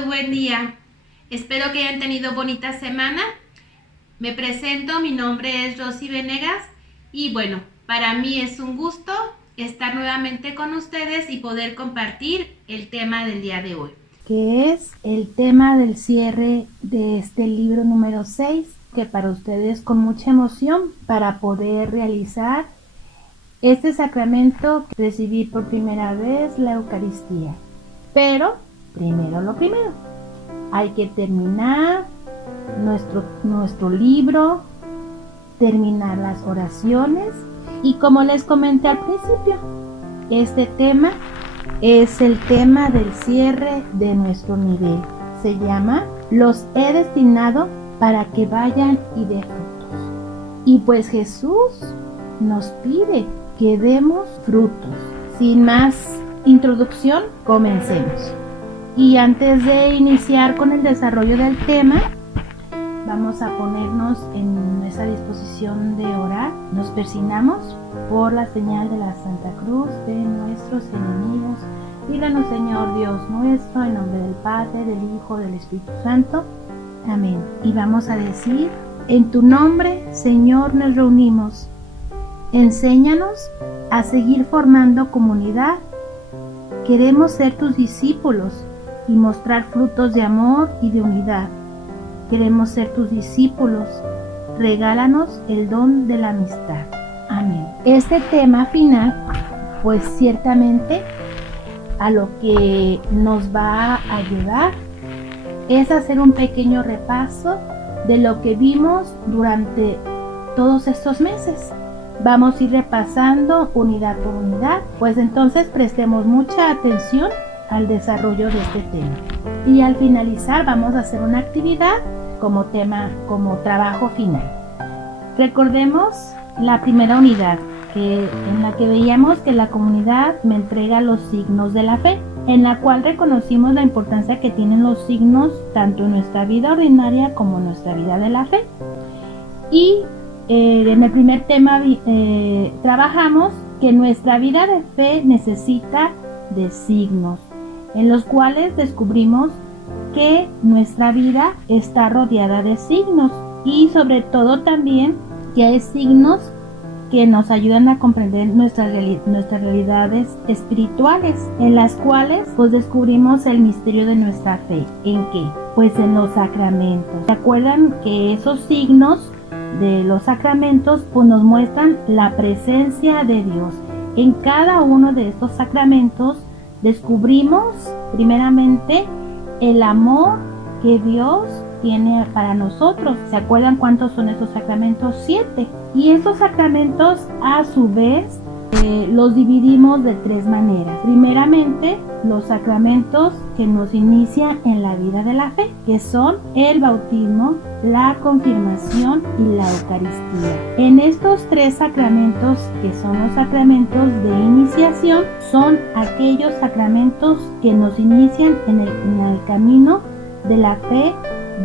hermanitos, buen día. Espero que hayan tenido bonita semana. Me presento, mi nombre es Rosy Venegas y bueno, para mí es un gusto estar nuevamente con ustedes y poder compartir el tema del día de hoy, que es el tema del cierre de este libro número 6, que para ustedes con mucha emoción para poder realizar este sacramento, recibir por primera vez la Eucaristía. Pero, primero lo primero, hay que terminar nuestro libro, terminar las oraciones y como les comenté al principio, este tema es el tema del cierre de nuestro nivel. Se llama Los he destinado para que vayan y den frutos. Y pues Jesús nos pide que demos frutos. Sin más introducción, comencemos. Y antes de iniciar con el desarrollo del tema, vamos a ponernos en nuestra disposición de orar. Nos persignamos por la señal de la Santa Cruz de nuestros enemigos. Líbranos, Señor Dios nuestro, en nombre del Padre, del Hijo, del Espíritu Santo. Amén. Y vamos a decir: en tu nombre, Señor, nos reunimos. Enséñanos a seguir formando comunidad. Queremos ser tus discípulos y mostrar frutos de amor y de unidad. Queremos ser tus discípulos. Regálanos el don de la amistad. Amén. Este tema final, pues ciertamente a lo que nos va a ayudar es hacer un pequeño repaso de lo que vimos durante todos estos meses. Vamos a ir repasando unidad por unidad, pues entonces prestemos mucha atención al desarrollo de este tema. Y al finalizar vamos a hacer una actividad como trabajo final. Recordemos la primera unidad, en la que veíamos que la comunidad me entrega los signos de la fe, en la cual reconocimos la importancia que tienen los signos tanto en nuestra vida ordinaria como en nuestra vida de la fe. Y en el primer tema trabajamos que nuestra vida de fe necesita de signos, en los cuales descubrimos que nuestra vida está rodeada de signos y sobre todo también que hay signos que nos ayudan a comprender nuestras realidades espirituales, en las cuales pues descubrimos el misterio de nuestra fe. ¿En qué? Pues en los sacramentos. ¿Se acuerdan que esos signos de los sacramentos pues nos muestran la presencia de Dios? En cada uno de estos sacramentos descubrimos primeramente el amor que Dios tiene para nosotros. ¿Se acuerdan cuántos son esos sacramentos? 7. Y esos sacramentos a su vez los dividimos de 3 maneras. Primeramente, los sacramentos que nos inician en la vida de la fe, que son el bautismo, la confirmación y la Eucaristía. En estos 3 sacramentos, que son los sacramentos de iniciación, son aquellos sacramentos que nos inician en el camino de la fe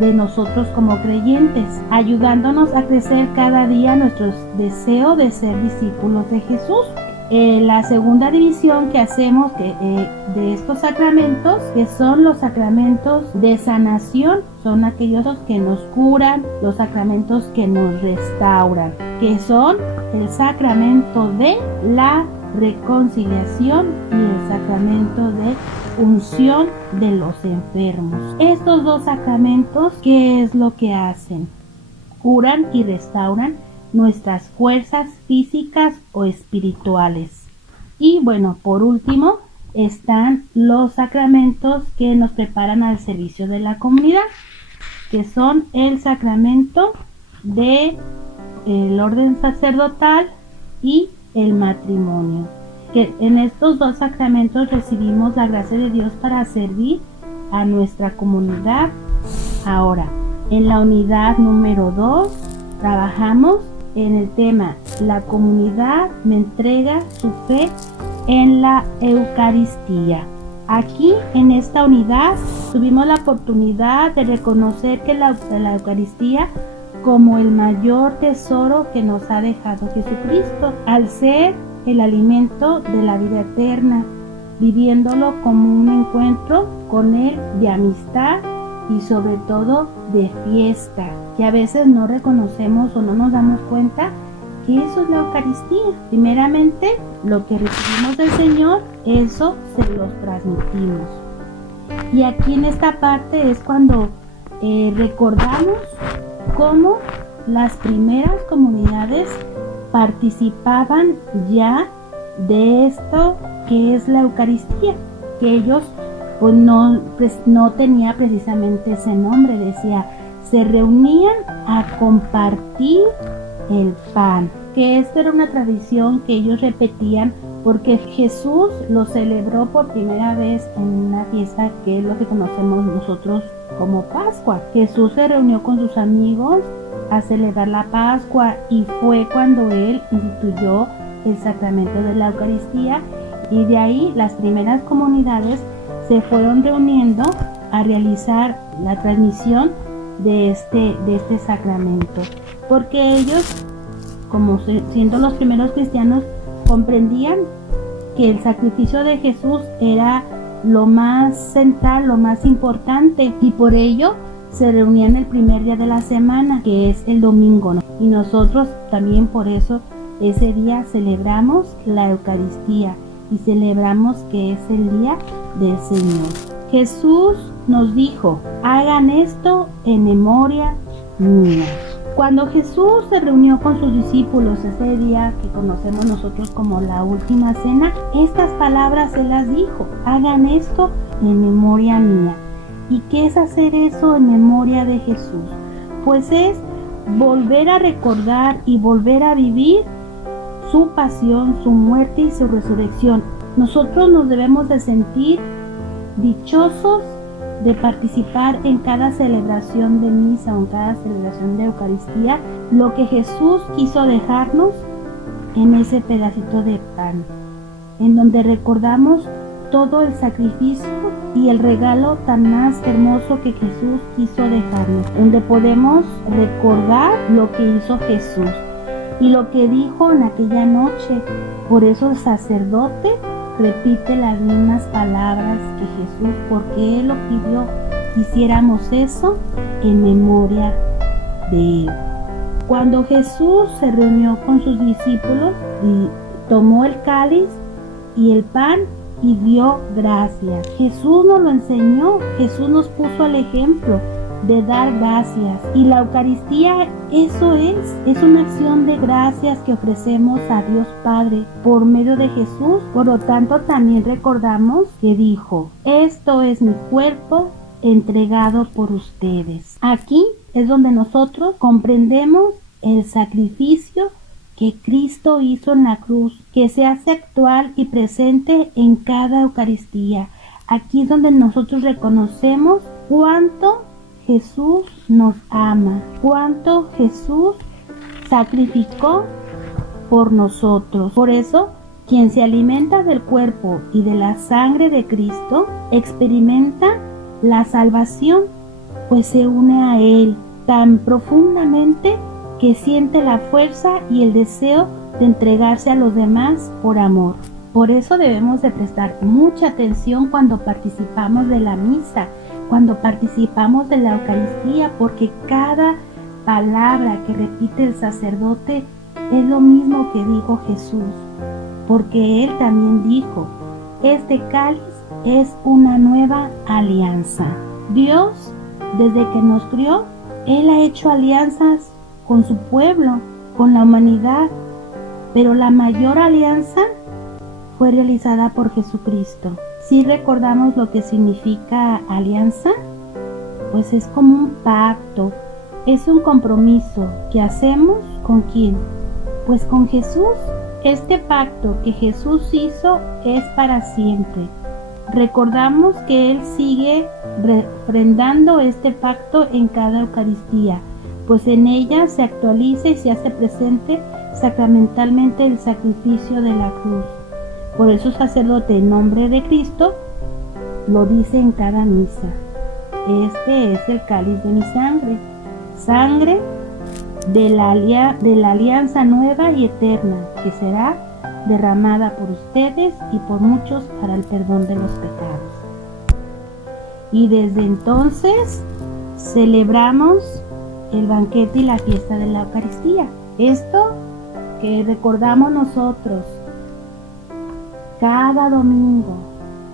de nosotros como creyentes, ayudándonos a crecer cada día nuestro deseo de ser discípulos de Jesús. La segunda división que hacemos de estos sacramentos, que son los sacramentos de sanación, son aquellos que nos curan, los sacramentos que nos restauran, que son el sacramento de la reconciliación y el sacramento de unción de los enfermos. Estos 2 sacramentos, ¿qué es lo que hacen? Curan y restauran nuestras fuerzas físicas o espirituales. Y bueno, por último están los sacramentos que nos preparan al servicio de la comunidad, que son el sacramento de el orden sacerdotal y el matrimonio, que en estos 2 sacramentos recibimos la gracia de Dios para servir a nuestra comunidad. Ahora, en la unidad número 2 trabajamos en el tema la comunidad me entrega su fe en la Eucaristía. Aquí en esta unidad tuvimos la oportunidad de reconocer que la Eucaristía como el mayor tesoro que nos ha dejado Jesucristo, al ser el alimento de la vida eterna, viviéndolo como un encuentro con Él de amistad y sobre todo de fiesta, que a veces no reconocemos o no nos damos cuenta que eso es la Eucaristía. Primeramente, lo que recibimos del Señor, eso se los transmitimos. Y aquí en esta parte es cuando recordamos cómo las primeras comunidades participaban ya de esto que es la Eucaristía, que ellos pues no tenía precisamente ese nombre, decía, se reunían a compartir el pan, que esta era una tradición que ellos repetían porque Jesús lo celebró por primera vez en una fiesta que es lo que conocemos nosotros como Pascua. Jesús se reunió con sus amigos a celebrar la Pascua y fue cuando él instituyó el sacramento de la Eucaristía, y de ahí las primeras comunidades se fueron reuniendo a realizar la transmisión de este sacramento, porque ellos, como siendo los primeros cristianos, comprendían que el sacrificio de Jesús era lo más central, lo más importante, y por ello se reunían el primer día de la semana, que es el domingo, ¿no? Y nosotros también por eso ese día celebramos la Eucaristía y celebramos que es el día del Señor. Jesús nos dijo, hagan esto en memoria mía. Cuando Jesús se reunió con sus discípulos ese día que conocemos nosotros como la última cena, estas palabras se las dijo, hagan esto en memoria mía. ¿Y qué es hacer eso en memoria de Jesús? Pues es volver a recordar y volver a vivir su pasión, su muerte y su resurrección. Nosotros nos debemos de sentir dichosos de participar en cada celebración de misa o en cada celebración de Eucaristía, lo que Jesús quiso dejarnos en ese pedacito de pan, en donde recordamos todo el sacrificio y el regalo tan más hermoso que Jesús quiso dejarnos, donde podemos recordar lo que hizo Jesús y lo que dijo en aquella noche. Por eso el sacerdote repite las mismas palabras que Jesús, porque Él lo pidió, hiciéramos eso en memoria de Él. Cuando Jesús se reunió con sus discípulos y tomó el cáliz y el pan y dio gracias. Jesús nos lo enseñó, Jesús nos puso el ejemplo de dar gracias, y la Eucaristía eso es una acción de gracias que ofrecemos a Dios Padre por medio de Jesús. Por lo tanto, también recordamos que dijo, esto es mi cuerpo entregado por ustedes. Aquí es donde nosotros comprendemos el sacrificio que Cristo hizo en la cruz, que se hace actual y presente en cada Eucaristía. Aquí es donde nosotros reconocemos cuánto Jesús nos ama, cuánto Jesús sacrificó por nosotros. Por eso, quien se alimenta del cuerpo y de la sangre de Cristo, experimenta la salvación, pues se une a Él tan profundamente que siente la fuerza y el deseo de entregarse a los demás por amor. Por eso debemos de prestar mucha atención cuando participamos de la misa, cuando participamos de la Eucaristía, porque cada palabra que repite el sacerdote es lo mismo que dijo Jesús, porque Él también dijo, este cáliz es una nueva alianza. Dios, desde que nos crió, Él ha hecho alianzas con su pueblo, con la humanidad, pero la mayor alianza fue realizada por Jesucristo. Si recordamos lo que significa alianza, pues es como un pacto, es un compromiso que hacemos ¿con quién? Pues con Jesús. Este pacto que Jesús hizo es para siempre. Recordamos que Él sigue refrendando este pacto en cada Eucaristía, pues en ella se actualiza y se hace presente sacramentalmente el sacrificio de la cruz. Por eso el sacerdote en nombre de Cristo lo dice en cada misa. Este es el cáliz de mi sangre, sangre de la alianza nueva y eterna, que será derramada por ustedes y por muchos para el perdón de los pecados. y desde entonces celebramos el banquete y la fiesta de la Eucaristía. Esto que recordamos nosotros cada domingo,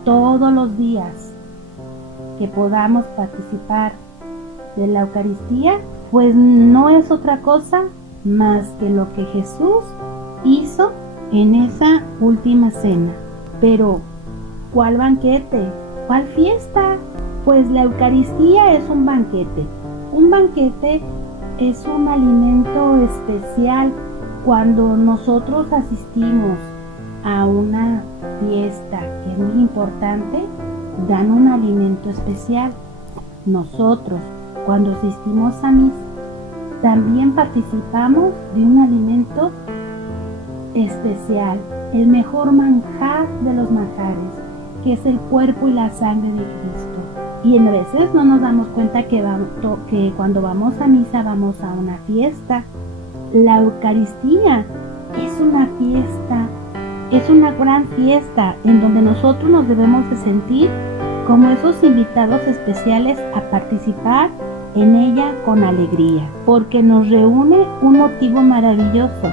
todos los días que podamos participar de la Eucaristía, pues no es otra cosa más que lo que Jesús hizo en esa última cena. Pero, ¿cuál banquete? ¿Cuál fiesta? Pues la Eucaristía es un banquete. Un banquete es un alimento especial. Cuando nosotros asistimos a una fiesta que es muy importante, dan un alimento especial. Nosotros, cuando asistimos a misa, también participamos de un alimento especial, el mejor manjar de los manjares, que es el cuerpo y la sangre de Cristo. Y a veces no nos damos cuenta que cuando vamos a misa vamos a una fiesta. La Eucaristía es una fiesta, es una gran fiesta en donde nosotros nos debemos de sentir como esos invitados especiales a participar en ella con alegría, porque nos reúne un motivo maravilloso,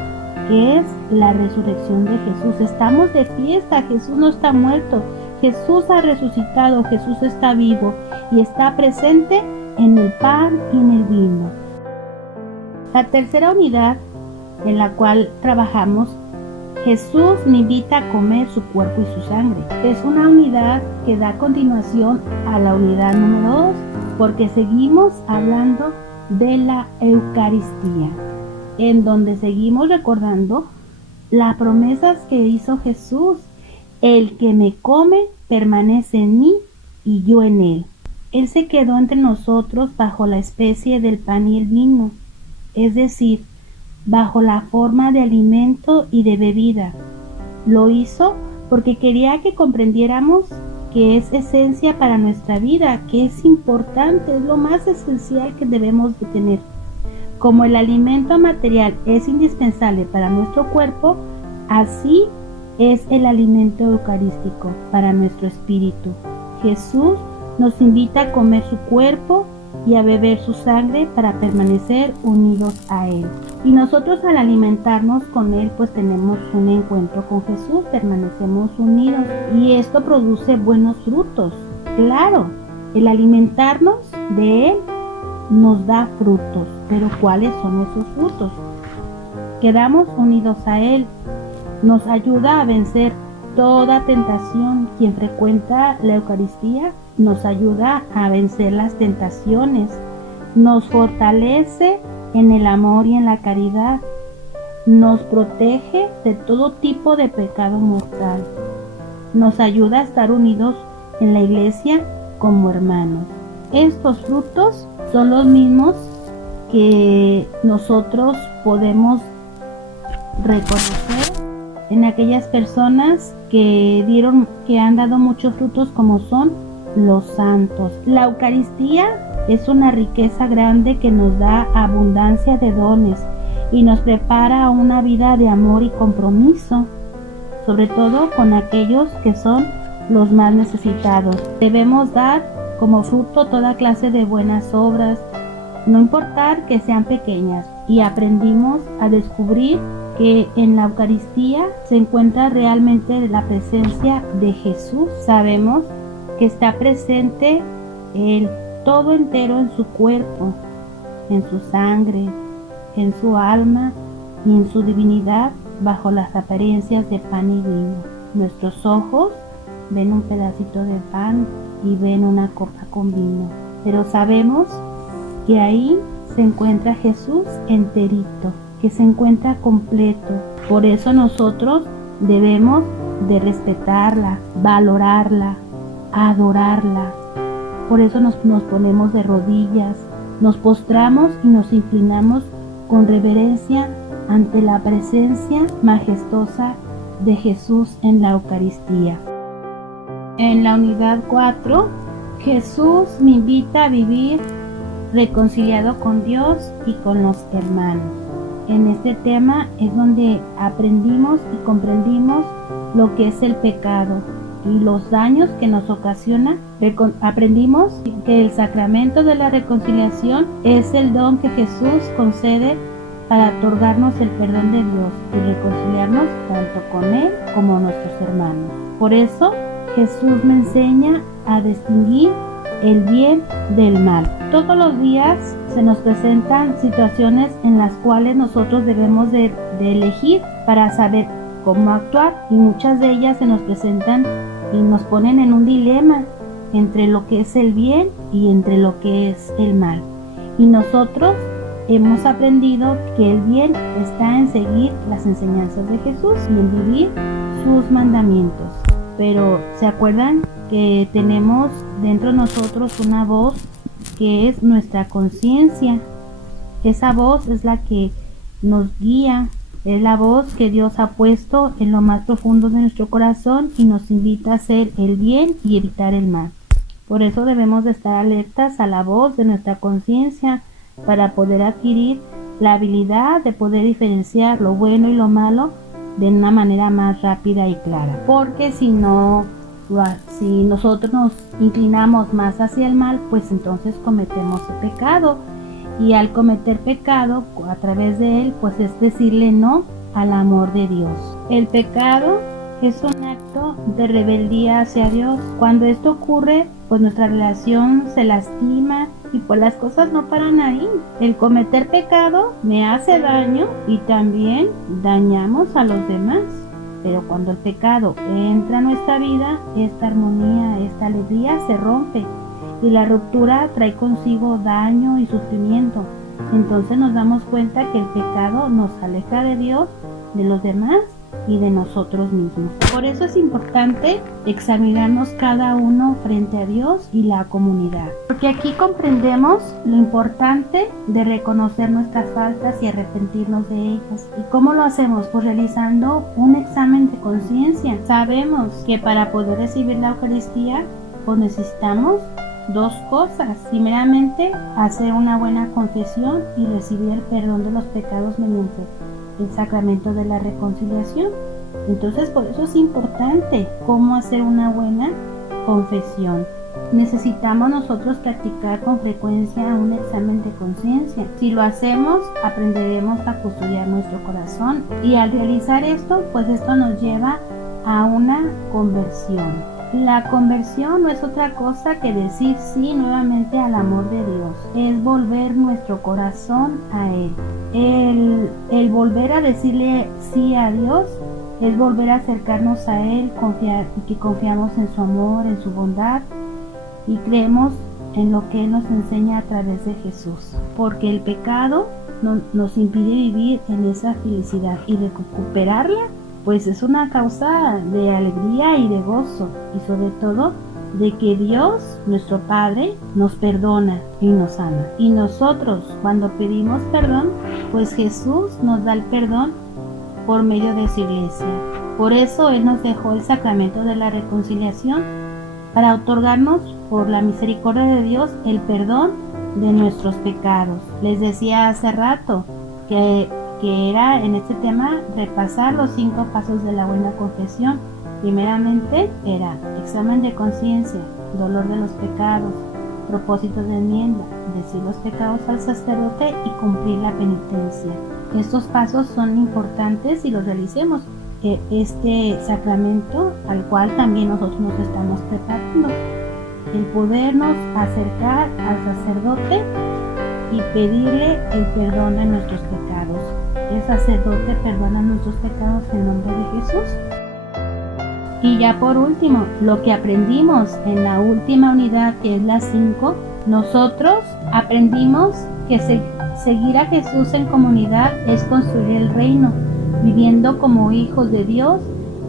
que es la resurrección de Jesús. Estamos de fiesta, Jesús no está muerto, Jesús ha resucitado, Jesús está vivo y está presente en el pan y en el vino. La tercera unidad en la cual trabajamos, Jesús me invita a comer su cuerpo y su sangre. Es una unidad que da continuación a la unidad número 2, porque seguimos hablando de la Eucaristía, en donde seguimos recordando las promesas que hizo Jesús. El que me come permanece en mí y yo en él. Él se quedó entre nosotros bajo la especie del pan y el vino, es decir, bajo la forma de alimento y de bebida. Lo hizo porque quería que comprendiéramos que es esencia para nuestra vida, que es importante, es lo más esencial que debemos de tener. Como el alimento material es indispensable para nuestro cuerpo, así es el alimento eucarístico para nuestro espíritu. Jesús nos invita a comer su cuerpo y a beber su sangre para permanecer unidos a Él. Y nosotros al alimentarnos con Él, pues tenemos un encuentro con Jesús, permanecemos unidos y esto produce buenos frutos. Claro, el alimentarnos de Él nos da frutos, pero ¿cuáles son esos frutos? Quedamos unidos a Él, nos ayuda a vencer toda tentación. Quien frecuenta la Eucaristía nos ayuda a vencer las tentaciones, nos fortalece en el amor y en la caridad, nos protege de todo tipo de pecado mortal, nos ayuda a estar unidos en la iglesia como hermanos. Estos frutos son los mismos que nosotros podemos reconocer en aquellas personas que han dado muchos frutos, como son los santos. La Eucaristía es una riqueza grande que nos da abundancia de dones y nos prepara a una vida de amor y compromiso, sobre todo con aquellos que son los más necesitados. Debemos dar como fruto toda clase de buenas obras, no importar que sean pequeñas, y aprendimos a descubrir que en la Eucaristía se encuentra realmente la presencia de Jesús. Sabemos que está presente Él todo entero en su cuerpo, en su sangre, en su alma y en su divinidad bajo las apariencias de pan y vino. Nuestros ojos ven un pedacito de pan y ven una copa con vino, pero sabemos que ahí se encuentra Jesús enterito, que se encuentra completo. Por eso nosotros debemos de respetarla, valorarla, adorarla. Por eso nos ponemos de rodillas, nos postramos y nos inclinamos con reverencia ante la presencia majestuosa de Jesús en la Eucaristía. En la unidad 4, Jesús me invita a vivir reconciliado con Dios y con los hermanos. En este tema es donde aprendimos y comprendimos lo que es el pecado, y los daños que nos ocasiona, aprendimos que el sacramento de la reconciliación es el don que Jesús concede para otorgarnos el perdón de Dios y reconciliarnos tanto con Él como nuestros hermanos. Por eso Jesús me enseña a distinguir el bien del mal. Todos los días se nos presentan situaciones en las cuales nosotros debemos de elegir para saber cómo actuar, y muchas de ellas se nos presentan y nos ponen en un dilema entre lo que es el bien y entre lo que es el mal. Y nosotros hemos aprendido que el bien está en seguir las enseñanzas de Jesús y en vivir sus mandamientos. Pero ¿se acuerdan que tenemos dentro de nosotros una voz que es nuestra conciencia? Esa voz es la que nos guía, es la voz que Dios ha puesto en lo más profundo de nuestro corazón y nos invita a hacer el bien y evitar el mal. Por eso debemos de estar alertas a la voz de nuestra conciencia para poder adquirir la habilidad de poder diferenciar lo bueno y lo malo de una manera más rápida y clara. Porque si nosotros nos inclinamos más hacia el mal, pues entonces cometemos el pecado. Y al cometer pecado, a través de él, pues es decirle no al amor de Dios. El pecado es un acto de rebeldía hacia Dios. Cuando esto ocurre, pues nuestra relación se lastima y pues las cosas no paran ahí. El cometer pecado me hace daño y también dañamos a los demás. Pero cuando el pecado entra a nuestra vida, esta armonía, esta alegría se rompe. Y la ruptura trae consigo daño y sufrimiento. Entonces nos damos cuenta que el pecado nos aleja de Dios, de los demás y de nosotros mismos. Por eso es importante examinarnos cada uno frente a Dios y la comunidad. Porque aquí comprendemos lo importante de reconocer nuestras faltas y arrepentirnos de ellas. ¿Y cómo lo hacemos? Pues realizando un examen de conciencia. Sabemos que para poder recibir la Eucaristía, pues necesitamos dos cosas. Primeramente, hacer una buena confesión y recibir el perdón de los pecados mediante el sacramento de la reconciliación. Entonces, por eso es importante cómo hacer una buena confesión. Necesitamos nosotros practicar con frecuencia un examen de conciencia. Si lo hacemos, aprenderemos a custodiar nuestro corazón, y al realizar esto, pues esto nos lleva a una conversión. La conversión no es otra cosa que decir sí nuevamente al amor de Dios. Es volver nuestro corazón a Él. El volver a decirle sí a Dios es volver a acercarnos a Él, confiar y que confiamos en su amor, en su bondad, y creemos en lo que Él nos enseña a través de Jesús. Porque el pecado nos impide vivir en esa felicidad, y recuperarla pues es una causa de alegría y de gozo, y sobre todo de que Dios, nuestro Padre, nos perdona y nos ama. Y nosotros, cuando pedimos perdón, pues Jesús nos da el perdón por medio de su iglesia. Por eso Él nos dejó el sacramento de la reconciliación, para otorgarnos, por la misericordia de Dios, el perdón de nuestros pecados. Les decía hace rato que era en este tema repasar los 5 pasos de la buena confesión. Primeramente era examen de conciencia, dolor de los pecados, propósito de enmienda, decir los pecados al sacerdote y cumplir la penitencia. Estos pasos son importantes y los realicemos. Este sacramento al cual también nosotros nos estamos preparando, el podernos acercar al sacerdote y pedirle el perdón de nuestros pecados. El sacerdote perdona nuestros pecados en nombre de Jesús. Y ya por último, lo que aprendimos en la última unidad, que es la 5, nosotros aprendimos que seguir a Jesús en comunidad es construir el reino, viviendo como hijos de Dios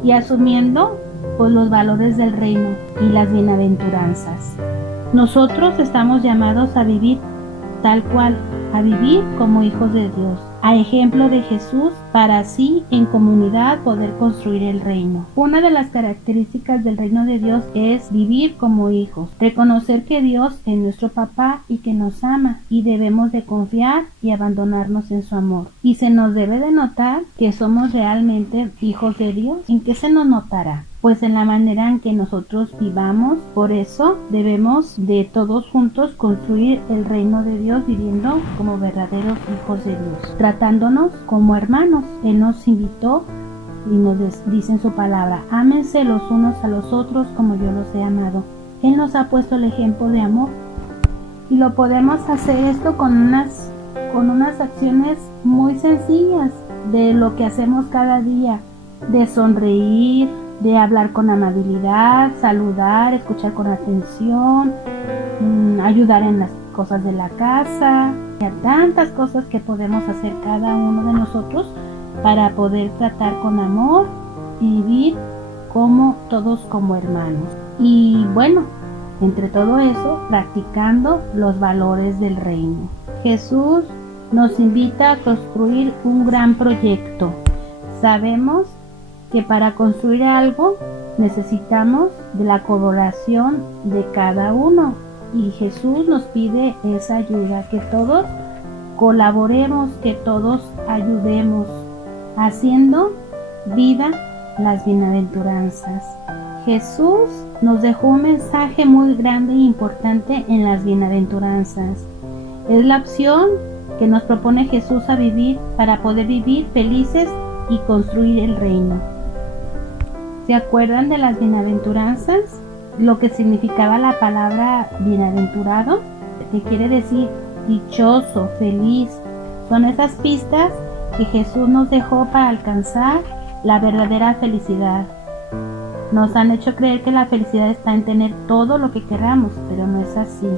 y asumiendo pues los valores del reino y las bienaventuranzas. Nosotros estamos llamados a vivir tal cual, a vivir como hijos de Dios, a ejemplo de Jesús, para así en comunidad poder construir el reino. Una de las características del reino de Dios es vivir como hijos, reconocer que Dios es nuestro papá y que nos ama, y debemos de confiar y abandonarnos en su amor. Y se nos debe de notar que somos realmente hijos de Dios. ¿En qué se nos notará? pues en la manera en que nosotros vivamos. Por eso debemos de todos juntos construir el reino de Dios, viviendo como verdaderos hijos de Dios, tratándonos como hermanos. Él nos invitó y nos dice en su palabra: ámense los unos a los otros como yo los he amado. Él nos ha puesto el ejemplo de amor, y lo podemos hacer esto con unas acciones muy sencillas de lo que hacemos cada día, de sonreír, de hablar con amabilidad, saludar, escuchar con atención, ayudar en las cosas de la casa. Hay tantas cosas que podemos hacer cada uno de nosotros para poder tratar con amor y vivir como todos como hermanos. Y bueno, entre todo eso, practicando los valores del reino. Jesús nos invita a construir un gran proyecto. Sabemos que para construir algo necesitamos de la colaboración de cada uno, y Jesús nos pide esa ayuda, que todos colaboremos, que todos ayudemos, haciendo vida las bienaventuranzas. Jesús nos dejó un mensaje muy grande e importante en las bienaventuranzas. Es la opción que nos propone Jesús a vivir para poder vivir felices y construir el reino. ¿Se acuerdan de las bienaventuranzas? Lo que significaba la palabra bienaventurado, que quiere decir dichoso, feliz. Son esas pistas que Jesús nos dejó para alcanzar la verdadera felicidad. Nos han hecho creer que la felicidad está en tener todo lo que queramos, pero no es así.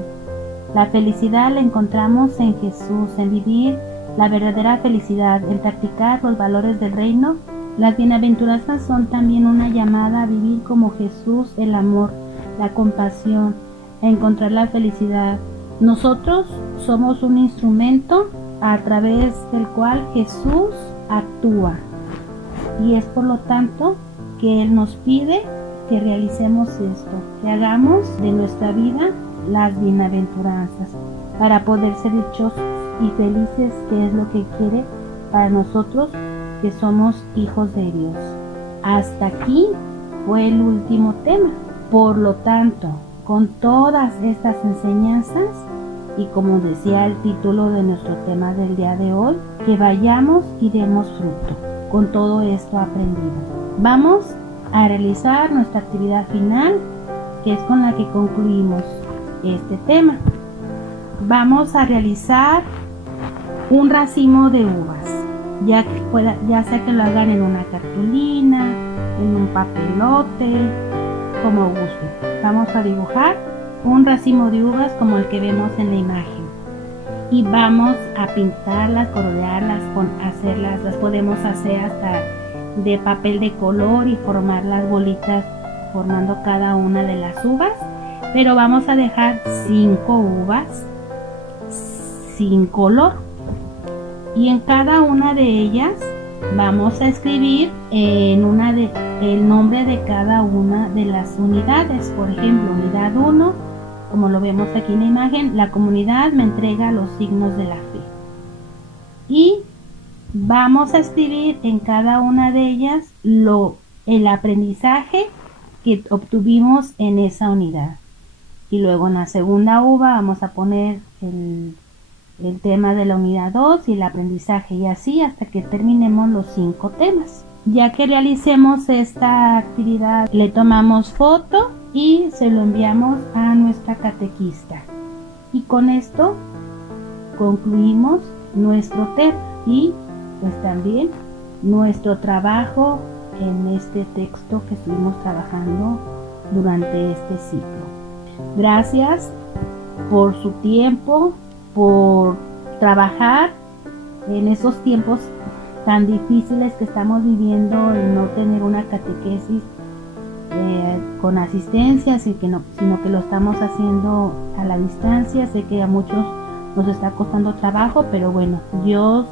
La felicidad la encontramos en Jesús, en vivir la verdadera felicidad, en practicar los valores del reino. Las bienaventuranzas son también una llamada a vivir como Jesús, el amor, la compasión, a encontrar la felicidad. Nosotros somos un instrumento a través del cual Jesús actúa, y es por lo tanto que Él nos pide que realicemos esto, que hagamos de nuestra vida las bienaventuranzas para poder ser dichosos y felices, que es lo que quiere para nosotros que somos hijos de Dios. Hasta aquí fue el último tema. Por lo tanto, con todas estas enseñanzas, y como decía el título de nuestro tema del día de hoy, que vayamos y demos fruto con todo esto aprendido. Vamos a realizar nuestra actividad final, que es con la que concluimos este tema. Vamos a realizar un racimo de uvas, ya sea que lo hagan en una cartulina, en un papelote, como guste. Vamos a dibujar un racimo de uvas como el que vemos en la imagen, y vamos a pintarlas, colorearlas, las podemos hacer hasta de papel de color y formar las bolitas formando cada una de las uvas. Pero vamos a dejar 5 uvas sin color, y en cada una de ellas vamos a escribir el nombre de cada una de las unidades. Por ejemplo, unidad 1, como lo vemos aquí en la imagen, la comunidad me entrega los signos de la fe, y vamos a escribir en cada una de ellas el aprendizaje que obtuvimos en esa unidad. Y luego en la segunda uva vamos a poner el tema de la unidad 2 y el aprendizaje, y así hasta que terminemos los 5 temas. Ya que realicemos esta actividad, le tomamos foto y se lo enviamos a nuestra catequista. Y con esto concluimos nuestro tema y pues también nuestro trabajo en este texto que estuvimos trabajando durante este ciclo. Gracias por su tiempo, por trabajar en esos tiempos tan difíciles que estamos viviendo, el no tener una catequesis con asistencia, sino que lo estamos haciendo a la distancia. Sé que a muchos nos está costando trabajo, pero bueno, Dios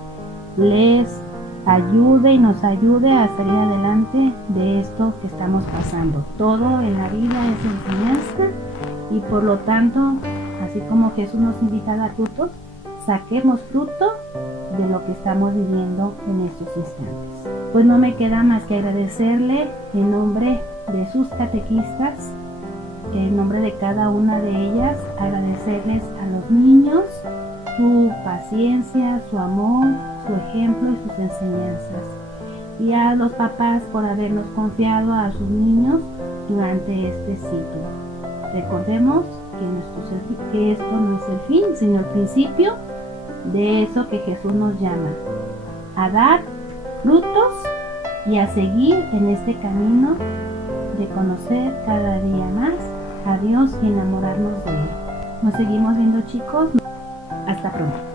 les ayude y nos ayude a salir adelante de esto que estamos pasando. Todo en la vida es enseñanza, y por lo tanto, así como Jesús nos invita a dar frutos, saquemos fruto de lo que estamos viviendo en estos instantes. Pues no me queda más que agradecerle en nombre de sus catequistas, en nombre de cada una de ellas, agradecerles a los niños su paciencia, su amor, su ejemplo y sus enseñanzas, y a los papás por habernos confiado a sus niños durante este ciclo. Recordemos que esto no es el fin, sino el principio de eso que Jesús nos llama, a dar frutos y a seguir en este camino de conocer cada día más a Dios y enamorarnos de Él. Nos seguimos viendo, chicos. Hasta pronto.